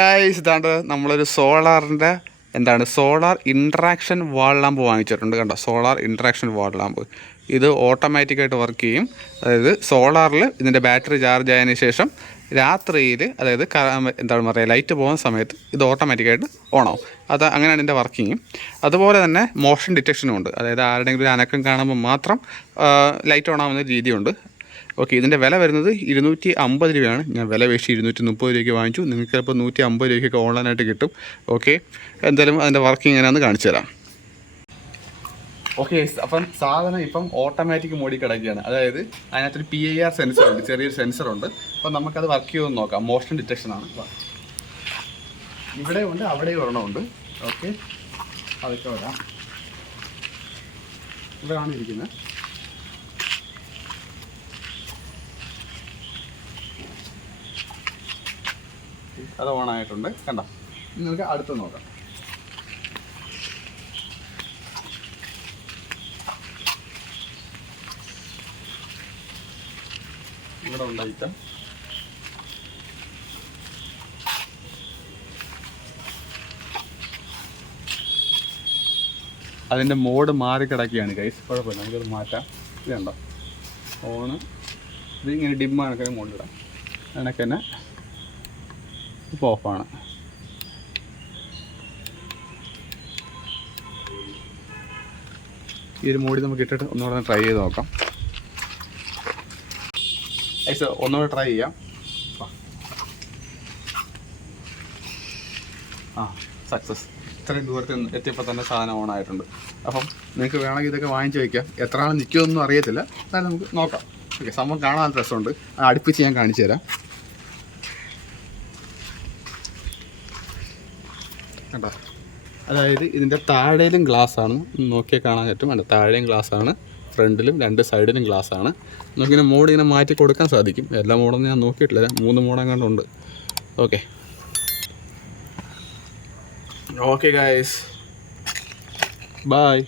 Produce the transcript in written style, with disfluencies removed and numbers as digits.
Guys ഇതാണ്ട് നമ്മളൊരു സോളാറിൻ്റെ solar interaction വാൾ lamp വാങ്ങിച്ചിട്ടുണ്ട്. കണ്ടോ, സോളാർ ഇൻട്രാക്ഷൻ വാൾ ലാമ്പ്. ഇത് ഓട്ടോമാറ്റിക്കായിട്ട് വർക്ക് ചെയ്യും. അതായത് സോളാറിൽ ഇതിൻ്റെ ബാറ്ററി ചാർജ് ആയതിനു ശേഷം രാത്രിയിൽ, അതായത് ലൈറ്റ് പോകുന്ന സമയത്ത് ഇത് ഓട്ടോമാറ്റിക്കായിട്ട് ഓണാവും. അങ്ങനെയാണ് ഇതിൻ്റെ വർക്കിങ്. അതുപോലെ തന്നെ മോഷൻ ഡിറ്റക്ഷനും ഉണ്ട്. അതായത് ആരുടെയെങ്കിലും ഒരു അനക്കം കാണുമ്പോൾ മാത്രം ലൈറ്റ് ഓണാവുന്ന രീതിയുണ്ട്. ഓക്കെ, ഇതിൻ്റെ വില വരുന്നത് 250 രൂപയാണ്. ഞാൻ വില വേഷി 230 രൂപയ്ക്ക് വാങ്ങിച്ചു. നിങ്ങൾക്ക് ചിലപ്പോൾ 150 രൂപയ്ക്കൊക്കെ ഓൺലൈനായിട്ട് കിട്ടും. ഓക്കെ, എന്തായാലും അതിൻ്റെ വർക്കിംഗ് എങ്ങനെയാണെന്ന് കാണിച്ചു തരാം. ഓക്കെ, അപ്പം സാധനം ഇപ്പം ഓട്ടോമാറ്റിക് മോഡിൽ കിടക്കുകയാണ്. അതായത് അതിനകത്തൊരു PIR സെൻസറുണ്ട്, ചെറിയൊരു സെൻസറുണ്ട്. അപ്പം നമുക്കത് വർക്ക് ചെയ്യുമെന്ന് നോക്കാം. മോഷൻ ഡിറ്റക്ഷനാണ്. ഇവിടെ ഉണ്ട്, അവിടെയും ഒരെണ്ണമുണ്ട്. ഓക്കെ, അതൊക്കെ വരാം. ഇവിടെയാണ് ഇരിക്കുന്നത്. അത് ഓണായിട്ടുണ്ട്. കണ്ടോ, നിങ്ങൾക്ക് അടുത്ത് നോക്കാം. ഇവിടെ ഉണ്ടായിക്കാം. അതിൻ്റെ മോഡ് മാറി കിടക്കുകയാണ് ഗൈസ്. കുഴപ്പമില്ല, നമുക്കത് മാറ്റാം. ഇതുണ്ടോ, ഓണ്. ഇത് ഇങ്ങനെ ഡിമ്മാണൊക്കെ മോഡിലിടാം. അതിനൊക്കെ തന്നെ ഇപ്പോൾ ഓഫാണ്. ഈ ഒരു മോഡിൽ നമുക്ക് ഇട്ടിട്ട് ഒന്നുകൂടെ ട്രൈ ചെയ്ത് നോക്കാം. ഒന്നുകൂടെ ട്രൈ ചെയ്യാം. സക്സസ്. ഇത്രയും ദൂരത്തിൽ എത്തിയപ്പോൾ തന്നെ സാധനം ഓണായിട്ടുണ്ട്. അപ്പം നിങ്ങൾക്ക് വേണമെങ്കിൽ ഇതൊക്കെ വാങ്ങിച്ച് വയ്ക്കാം. എത്ര നാൾ നിൽക്കുമെന്നൊന്നും അറിയത്തില്ല, എന്നാലും നമുക്ക് നോക്കാം. ഓക്കെ, സംഭവം കാണാൻ രസമുണ്ട്. അടുപ്പിച്ച് ഞാൻ കാണിച്ചു തരാം. കണ്ടോ, അതായത് ഇതിൻ്റെ താഴെയിലും ഗ്ലാസ്സാണ്. നോക്കിയാൽ കാണാൻ പറ്റും. അതിൻ്റെ താഴെയും ഗ്ലാസ്സാണ്, ഫ്രണ്ടിലും 2 സൈഡിലും ഗ്ലാസ്സാണ്. നമുക്കിങ്ങനെ മോഡ് ഇങ്ങനെ മാറ്റി കൊടുക്കാൻ സാധിക്കും. എല്ലാ മോഡൊന്നും ഞാൻ നോക്കിയിട്ടില്ല, 3 മോഡെങ്ങാണ്ടുണ്ട്. Okay okay guys, by.